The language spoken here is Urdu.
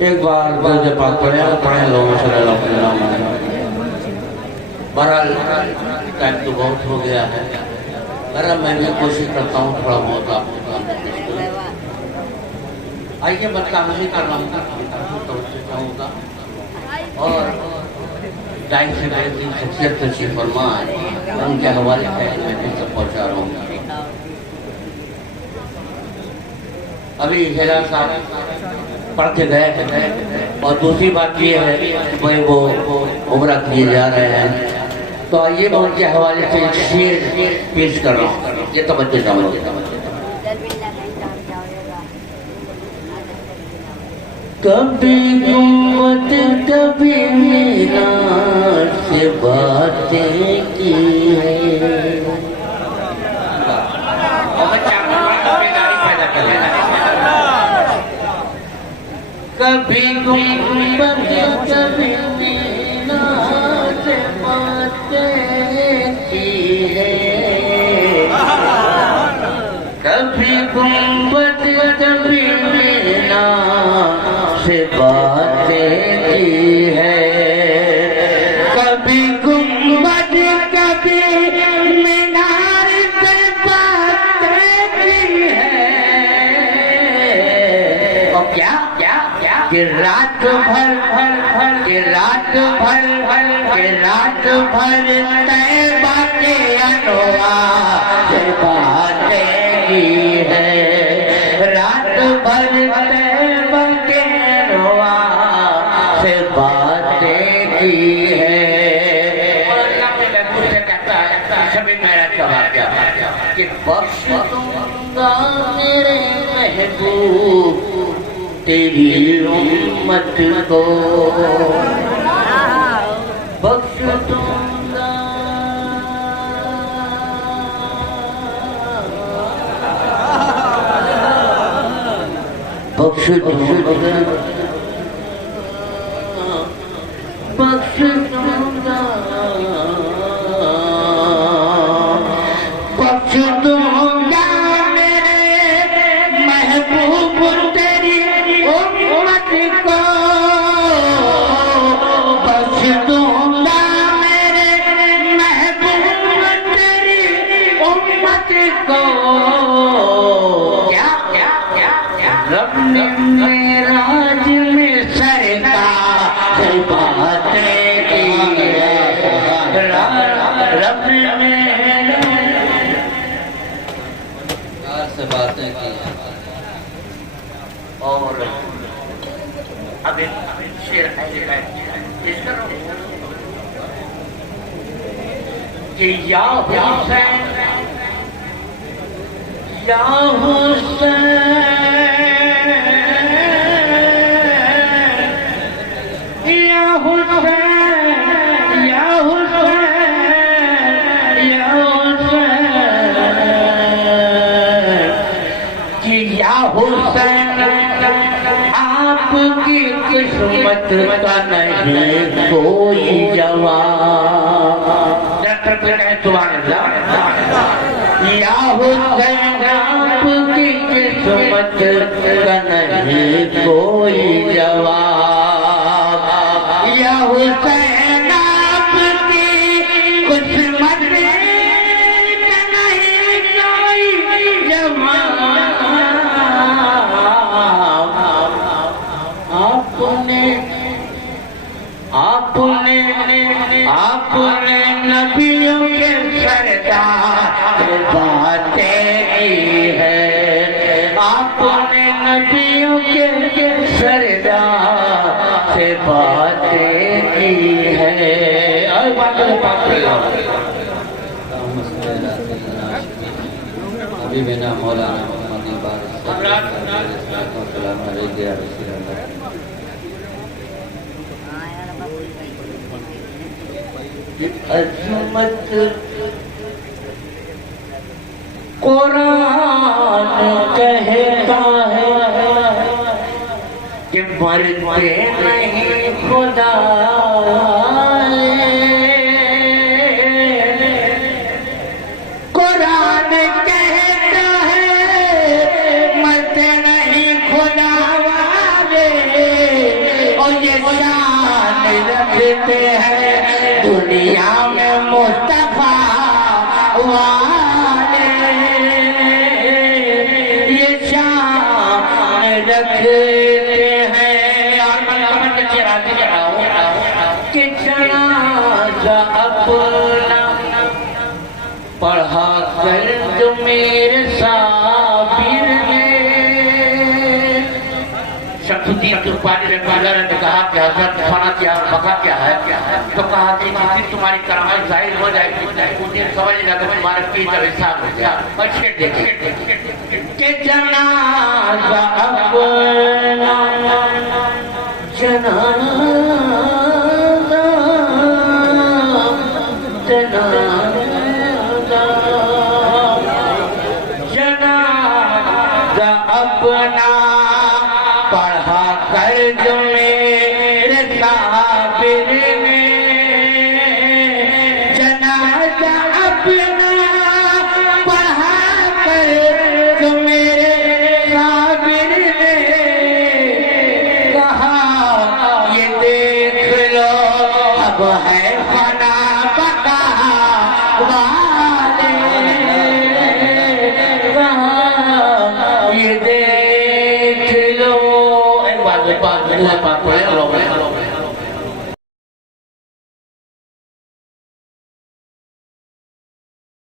ایک بار درود پاک پڑھیں لوگوں صلی اللہ علیہ وسلم. بہرحال ٹائم تو بہت ہو گیا ہے. بہرحال میں بھی کوشش کرتا ہوں تھوڑا بہت آپ کو کام کرنے کی. آئیے بتاؤں کر رہا ہوں گا اور ڈائن سے بہترین شخصیت تشریف فرما ان کے حوالے سے میں پھر سے پہنچا رہا ہوں. ابھی ہیرا صاحب پڑھ کے گئے اور دوسری بات یہ ہے کہ بھائی وہ عمرہ کیے جا رہے ہیں تو آئیے میں ان کے حوالے سے ایک شعر پیش کر رہا ہوں. یہ توجہ چاہوں گا. کبھی گنبد کبھی مینار سے باتیں کی ہے. کبھی گنبد کبھی مینار سے باتیں کی ہے. کبھی گنبد کبھی مینار سے باتیں کی ہے. کبھی گنبد کبھی مینار سے باتیں کی ہے. اور کیا کہ رات بھر طیبہ کے انوار سے باتیں کی ہے. رات بھر طیبہ کے انوار سے باتیں کی ہے. سبھی میرا جواب کیا کہ بخش دوں گا میرے محبوب تیری امت کو. بخش دوں گا بخش دوں گا بخش دوں گا بخش دوں گا میرے محبوب تیری امت کو. بخش دوں گا میرے محبوب تیری امت کو. رب نے معراج میں سرکار سے باتیں کی ہے. رب نے سے باتیں کی ہیں. اور اب شعر کہ یا حسین یا حسین آپ کی قسمت کا نہیں کوئی جواب. یا حسین آپ کی قسمت کا نہیں کوئی جواب. یا حسین آپ کی قسمت کا نہیں کوئی جواب. آپ نے نبیوں کے سردار سے باتیں کی ہے. آپ نے نبیوں کے سردار سے باتیں کی ہے. ابھی بنا مولانا محمد عبارت عظمت قرآن کہتا ہے کہ مرتے نہیں خدا. قرآن کہتا ہے مرتے نہیں خدا والے. والے یہ شان رکھتے ہیں اور میں چرا رہا ہوں کہ جنازہ اپنا پڑھا کر جو میرے صابر نے شمس الدین ترپانی رحمۃ اللہ نے کہا کہ حضرت فنا کیا بقا کیا ہے تو کہا کہ کسی تمہاری کرامت ظاہر ہو جائے گی مجھے سمجھ گا تو تمہارا پیٹ اب حساب ہو گیا اور چھیڑ دیکھیں کہ جنازہ اپنا